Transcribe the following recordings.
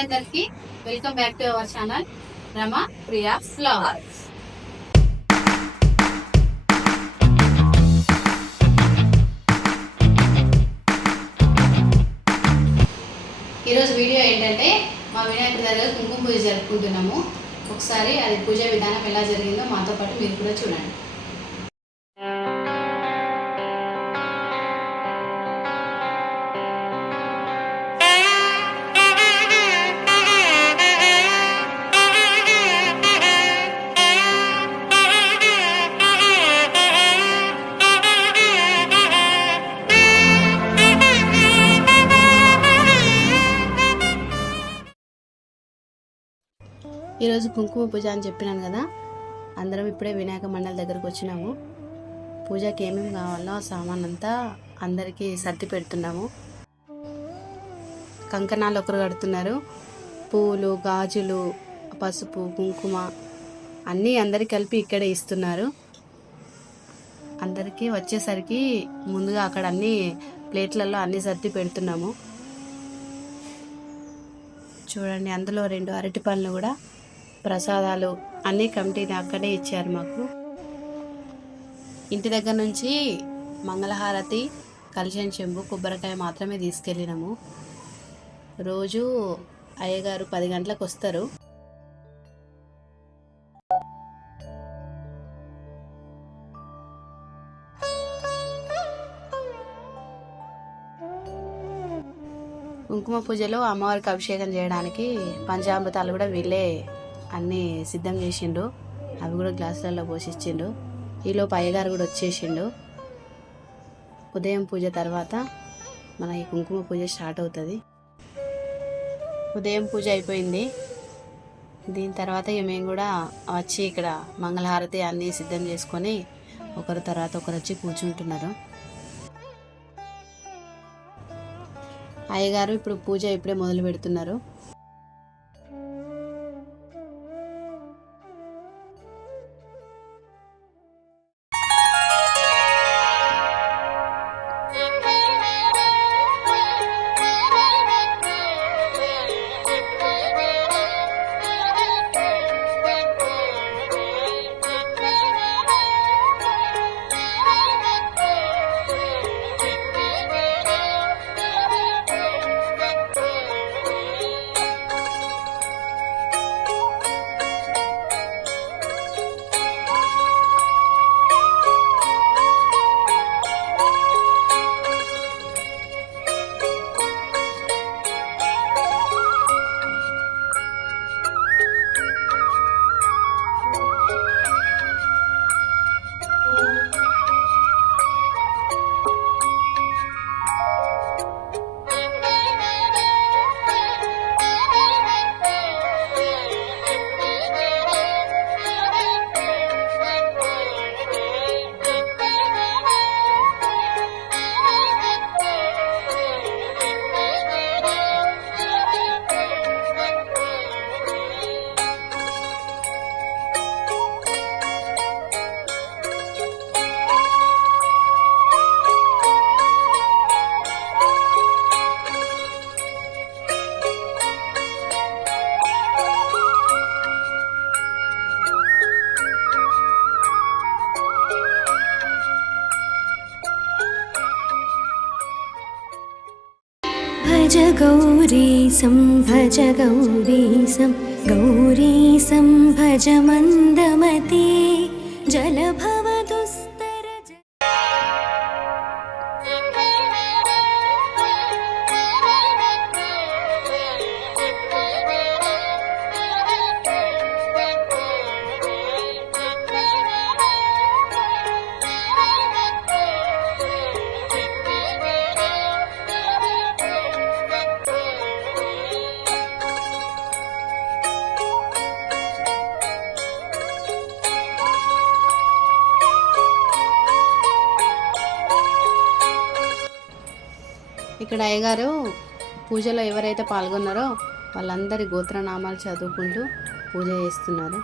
Hi అందరికి, welcome back to our channel Rama Priya flowers. ఈరోజు video ఏంటంటే మా వినాయకుడి దగ్గర కుంకుమ పూజ జరుపుకుంటున్నాము. ఒకసారి అది పూజ విధానం ఎలా జరిగిందో మాతో పాటు మీరు కూడా చూడండి. ఈరోజు కుంకుమ పూజ అని చెప్పినాను కదా, అందరం ఇప్పుడే వినాయక మండలి దగ్గరకు వచ్చినాము. పూజకి ఏమేమి కావాలో ఆ సామాన్ అంతా అందరికీ సర్ది పెడుతున్నాము. కంకణాలు ఒకరు కడుతున్నారు, పూలు, గాజులు, పసుపు, కుంకుమ అన్నీ అందరికి కలిపి ఇక్కడే ఇస్తున్నారు. అందరికీ వచ్చేసరికి ముందుగా అక్కడ అన్ని ప్లేట్లలో అన్నీ సర్ది పెడుతున్నాము. చూడండి, అందులో 2 అరటి పళ్ళు కూడా ప్రసాదాలు అన్నీ కమిటీని అక్కడే ఇచ్చారు మాకు. ఇంటి దగ్గర నుంచి మంగళహారతి, కలశం చెంబు, కొబ్బరికాయ మాత్రమే తీసుకెళ్ళినాము. రోజు అయ్యగారు 10 గంటలకు వస్తారు. కుంకుమ పూజలో అమ్మవారికి అభిషేకం చేయడానికి పంచామృతాలు కూడా వీళ్ళే అన్నీ సిద్ధం చేసిండు. అవి కూడా గ్లాసులలో పోసిచ్చిండు. ఈలోపు అయ్యగారు కూడా వచ్చేసిండు. ఉదయం పూజ తర్వాత మన ఈ కుంకుమ పూజ స్టార్ట్ అవుతుంది. ఉదయం పూజ అయిపోయింది. దీని తర్వాత మేము కూడా వచ్చి ఇక్కడ మంగళహారతి అన్నీ సిద్ధం చేసుకొని ఒకరి తర్వాత ఒకరు వచ్చి కూర్చుంటున్నారు. అయ్యగారు ఇప్పుడు పూజ ఇప్పుడే మొదలు పెడుతున్నారు. भज गौरीशं भज गौरीशं गौरीशं भज मन्दमती जलभवदुस् ఇక్కడ అయ్యగారు పూజలో ఎవరైతే పాల్గొన్నారో వాళ్ళందరి గోత్రనామాలు చదువుకుంటూ పూజ చేస్తున్నారు.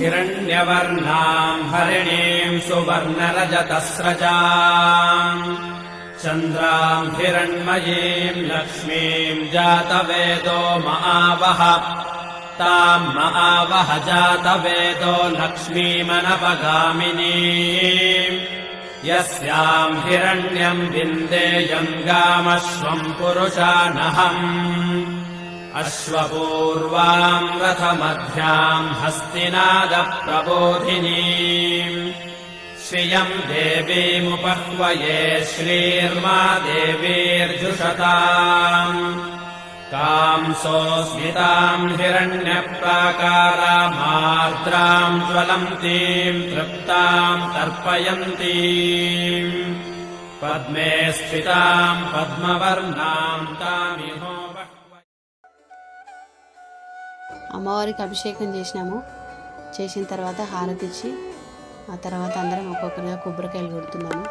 हिरण्यवर्णाम् हरिणीम् सुवर्णरजतस्रजाम् चन्द्राम् हिरण्मयीम् लक्ष्मीम् जातवेदो महावह ताम् महावह जातवेदो लक्ष्मीमनपगामिनीम् यस्याम् हिरण्यम् विन्देयम् गामश्वम् पुरुषानहम् अश्वपूर्वाम् रथमध्याम् हस्तिनादप्रबोधिनीम् श्रियम् देवीमुपह्वये श्रीर्मा देवीर्जुषताम् कांसोऽस्मिताम् हिरण्यप्राकारामार्द्राम् ज्वलन्तीम् तृप्ताम् तर्पयन्तीम् पद्मे स्थिताम् पद्मवर्णाम् तामिहो అమ్మవారికి అభిషేకం చేసినాము. చేసిన తర్వాత హారతి ఇచ్చి ఆ తర్వాత అందరం ఒక్కొక్కరిగా కొబ్బరికాయలు కొడుతున్నాము.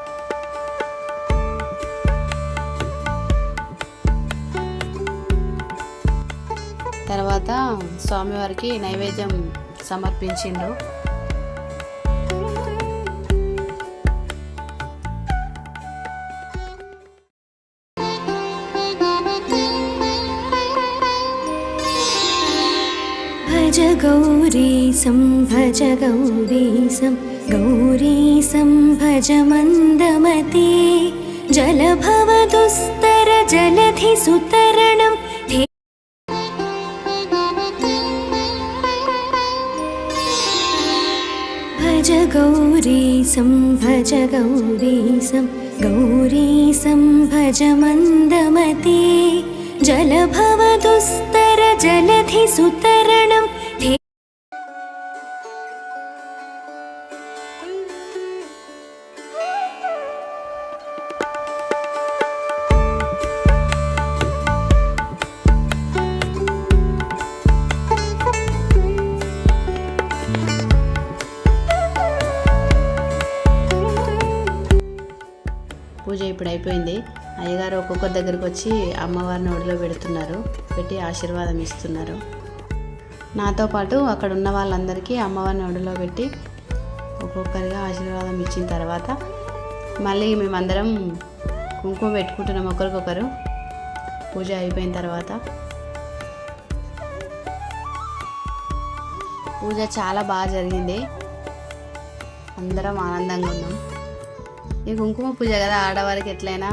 తర్వాత స్వామివారికి నైవేద్యం సమర్పించిండ్రు. भज गौरीशं भज गौरीशं गौरीशं भज मन्दमते जलभवदुस्तर जलधिसुतरणं भज गौरीशं भज गौरीशं गौरीशं भज मन्दमते जलभवदुस्तर जलधिसुतरणं పూజ ఇప్పుడు అయిపోయింది. అయ్యగారు ఒక్కొక్కరి దగ్గరికి వచ్చి అమ్మవారిని ఒడిలో పెడుతున్నారు, పెట్టి ఆశీర్వాదం ఇస్తున్నారు. నాతో పాటు అక్కడ ఉన్న వాళ్ళందరికీ అమ్మవారిని ఒడిలో పెట్టి ఒక్కొక్కరిగా ఆశీర్వాదం ఇచ్చిన తర్వాత మళ్ళీ మేమందరం కుంకుమ పెట్టుకుంటున్నాం ఒకరికొకరు. పూజ అయిపోయిన తర్వాత పూజ చాలా బాగా జరిగింది. అందరం ఆనందంగా ఉన్నాం. ఈ కుంకుమ పూజ కదా, ఆడవారికి ఎట్లయినా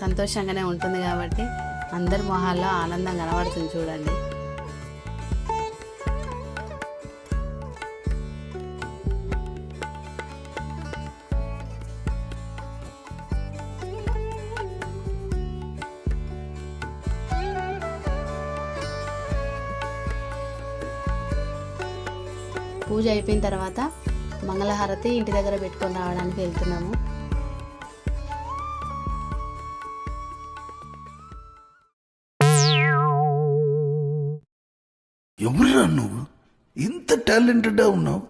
సంతోషంగానే ఉంటుంది కాబట్టి అందరి మొహాల్లో ఆనందం కనబడుతుంది చూడండి. పూజ అయిపోయిన తర్వాత మంగళహారతి ఇంటి దగ్గర పెట్టుకొని రావడానికి వెళ్తున్నాము. ఎవరురా నువ్వు? ఇంత టాలెంటెడ్ ఉన్నావు.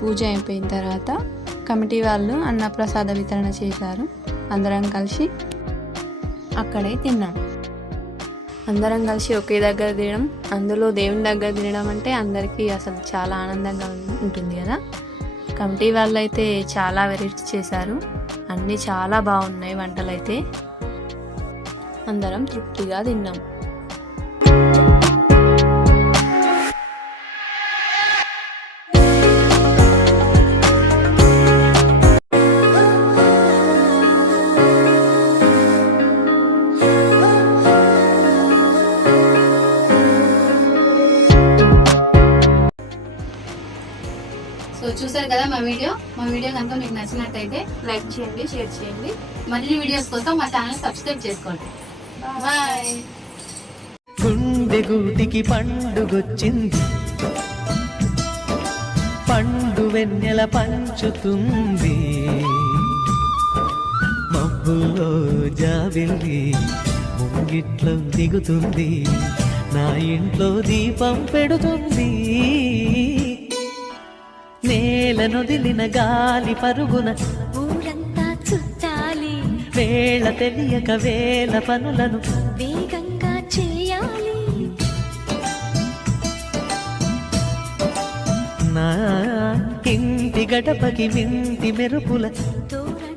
పూజ అయిపోయిన తర్వాత కమిటీ వాళ్ళు అన్నప్రసాద వితరణ చేశారు. అందరం కలిసి అక్కడే తిన్నాం. అందరం కలిసి ఒకే దగ్గర తినడం, అందులో దేవుని దగ్గర తినడం అంటే అందరికీ అసలు చాలా ఆనందంగా ఉంటుంది కదా. కమిటీ వాళ్ళు అయితే చాలా వెరైటీ చేశారు. అన్నీ చాలా బాగున్నాయి వంటలు అయితే. అందరం తృప్తిగా తిన్నాం. సో చూసారు కదా మా వీడియో కనుక మీకు నచ్చినట్టయితే లైక్ చేయండి, షేర్ చేయండి. మరిన్ని వీడియోస్ కోసం మా ఛానల్ సబ్స్క్రైబ్ చేసుకోండి. బాయ్. గుండె గూటికి పండుగొచ్చింది, పండు వెన్నెల పంచుతుంది, మబ్బుల్లో జాబిల్లి ముంగిట్లో దిగుతుంది, నా ఇంట్లో దీపం పెడుతుంది. నేల నొదిలిన గాలి పరుగున ఊరంతా చుట్టాలి వేళ తెలియక వేల పనులను వేగంగా చేయాలి నా ఇంటి గడపకి మింటి మెరుపుల తోరణ